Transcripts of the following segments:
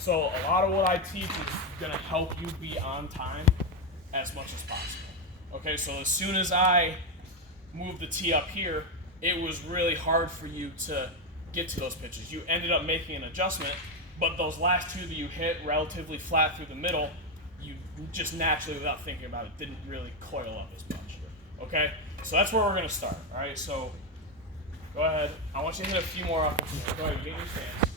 So a lot of what I teach is gonna help you be on time as much as possible. Okay, so as soon as I moved the tee up here, it was really hard for you to get to those pitches. You ended up making an adjustment, but those last two that you hit relatively flat through the middle, you just naturally, without thinking about it, didn't really coil up as much. Okay, so that's where we're gonna start. All right, so go ahead. I want you to hit a few more up. Go ahead, get your stance.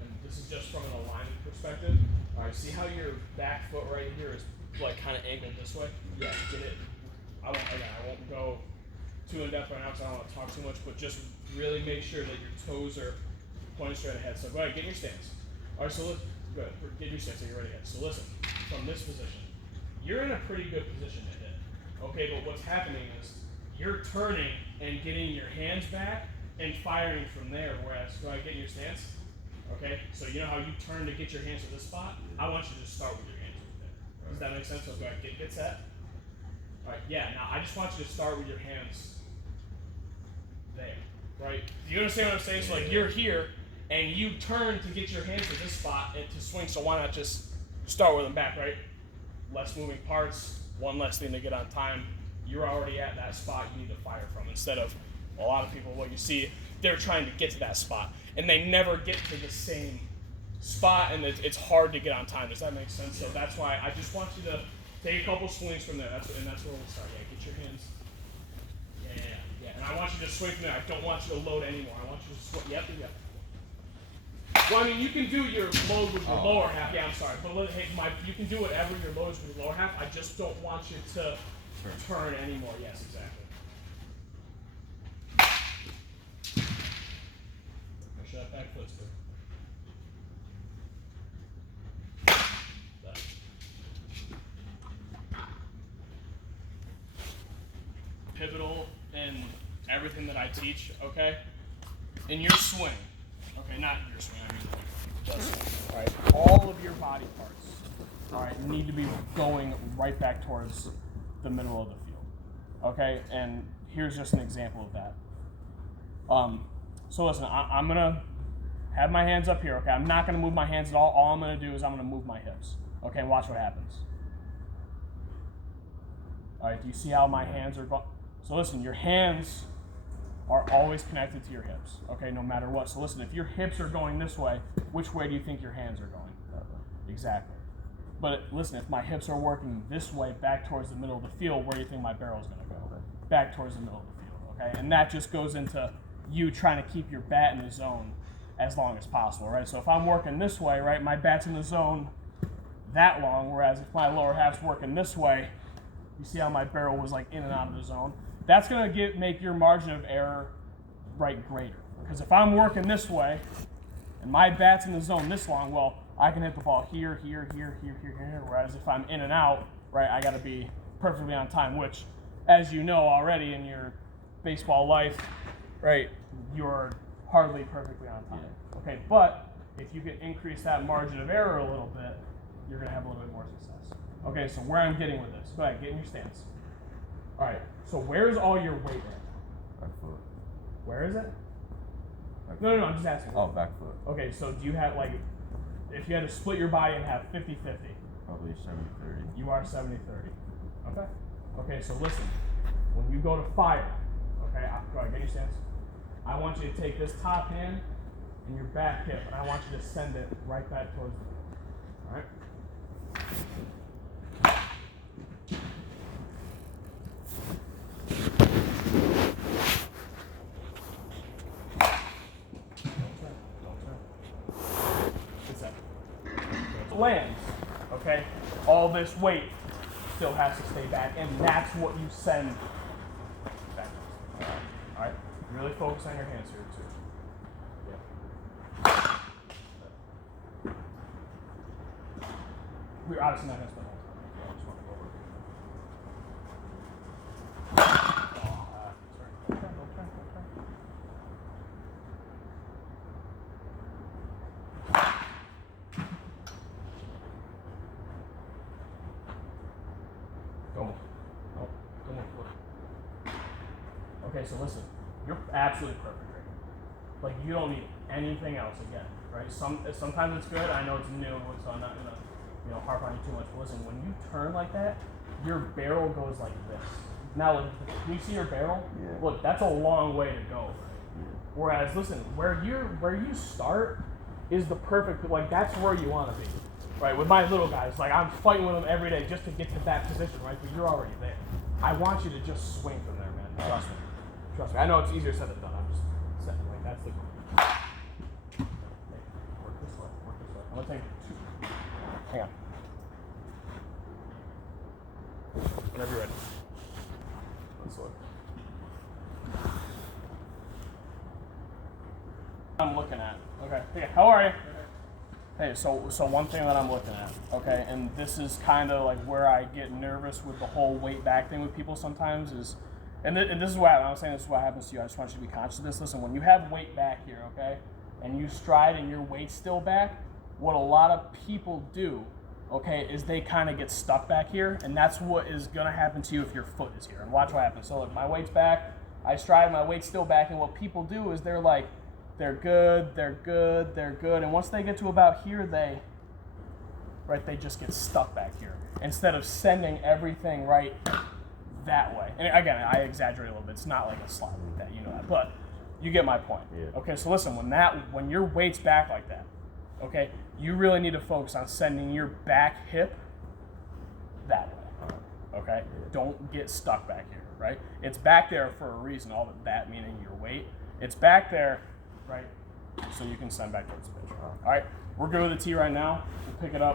And this is just from an alignment perspective. All right, see how your back foot right here is like kind of angled this way? Yeah, get it. I won't go too in depth right now because I don't want to talk too much, but just really make sure that your toes are pointing straight ahead. So go ahead, get your stance. All right, so look, good. Get your stance so you're ready ahead. So listen, from this position, you're in a pretty good position to hit. Okay, but what's happening is you're turning and getting your hands back and firing from there, whereas, go ahead, get your stance. Okay, so you know how you turn to get your hands to this spot? I want you to just start with your hands right there. Does that make sense? So go ahead, get set. All right, yeah, now I just want you to start with your hands there, right? Do you understand what I'm saying? So like you're here and you turn to get your hands to this spot and to swing, so why not just start with them back, right? Less moving parts, one less thing to get on time. You're already at that spot you need to fire from, instead of a lot of people, what you see, they're trying to get to that spot and they never get to the same spot, and it's hard to get on time. Does that make sense? So that's why I just want you to take a couple swings from there. That's where we'll start. Yeah, get your hands. Yeah. And I want you to swing from there. I don't want you to load anymore. I want you to swing. Yep. Well, I mean, you can do your load with your lower half. Yeah, I'm sorry. But you can do whatever your load is with your lower half. I just don't want you to turn anymore. Yes, exactly. Push that back foot through. Pivotal in everything that I teach, okay? In your swing, okay, not your swing, I mean the swing, all right? All of your body parts, all right, need to be going right back towards the middle of the field, okay? And here's just an example of that. So listen, I'm gonna have my hands up here, okay? I'm not gonna move my hands at all. All I'm gonna do is I'm gonna move my hips, okay? And watch what happens. All right, do you see how my hands are going? So listen, your hands are always connected to your hips, okay, no matter what. So listen, if your hips are going this way, which way do you think your hands are going? That way. Exactly. But listen, if my hips are working this way back towards the middle of the field, where do you think my barrel's going to go? Back towards the middle of the field, okay? And that just goes into you trying to keep your bat in the zone as long as possible, right? So if I'm working this way, right, my bat's in the zone that long, whereas if my lower half's working this way, you see how my barrel was like in and out of the zone? That's going to make your margin of error right greater. Because if I'm working this way and my bat's in the zone this long, well, I can hit the ball here, whereas if I'm in and out, right, I got to be perfectly on time, which, as you know already in your baseball life, right, you're hardly perfectly on time. Okay, but if you can increase that margin of error a little bit, you're going to have a little bit more success. Okay, so where I'm getting with this, go ahead, get in your stance. All right, so where's all your weight at? Back foot. Where is it? Back No, I'm just asking. Oh, back foot. Okay, so do you have, like, if you had to split your body and have 50-50? Probably 70-30. You are 70-30. Okay. Okay, so listen, when you go to fire, okay, go ahead, get your stance. I want you to take this top hand and your back hip, and I want you to send it right back towards the middle. All right? Lands, okay? All this weight still has to stay back, and that's what you send back. All right? Really focus on your hands here, too. Yeah. We're obviously not going to spend all the time. I just want to go over it. Okay, so listen, you're absolutely perfect right now. Like, you don't need anything else again. right? Sometimes it's good. I know it's new, so I'm not gonna, harp on you too much. But listen, when you turn like that, your barrel goes like this. Now, look, can you see your barrel? Yeah. Look, that's a long way to go. Right? Yeah. Whereas, listen, where you start is the perfect, like that's where you want to be, right? With my little guys, like I'm fighting with them every day just to get to that position, right? But you're already there. I want you to just swing from there, man. Trust me. Trust me. I know it's easier said than done. I'm just saying, like that's the goal. Hey, work this way. Work this way. I'm gonna take 2. Hang on. Whenever you're ready. Let's look. I'm looking at. Okay. Hey, how are you? Hey, so one thing that I'm looking at, okay, and this is kind of like where I get nervous with the whole weight back thing with people sometimes is, and this is why I'm saying this is what happens to you. I just want you to be conscious of this. Listen, when you have weight back here, okay, and you stride and your weight's still back, what a lot of people do, okay, is they kind of get stuck back here, and that's what is gonna happen to you if your foot is here. And watch what happens. So look, my weight's back, I stride, my weight's still back, and what people do is they're like, they're good, and once they get to about here, they just get stuck back here instead of sending everything right that way. And again, I exaggerate a little bit. It's not like a slide like that, you know that, but you get my point. Yeah. Okay, so listen, when your weight's back like that, okay, you really need to focus on sending your back hip that way. Okay, don't get stuck back here, right? It's back there for a reason. All that meaning your weight. It's back there. Right, so you can send back towards the pitch. All right, we're good with the tee right now. We'll pick it up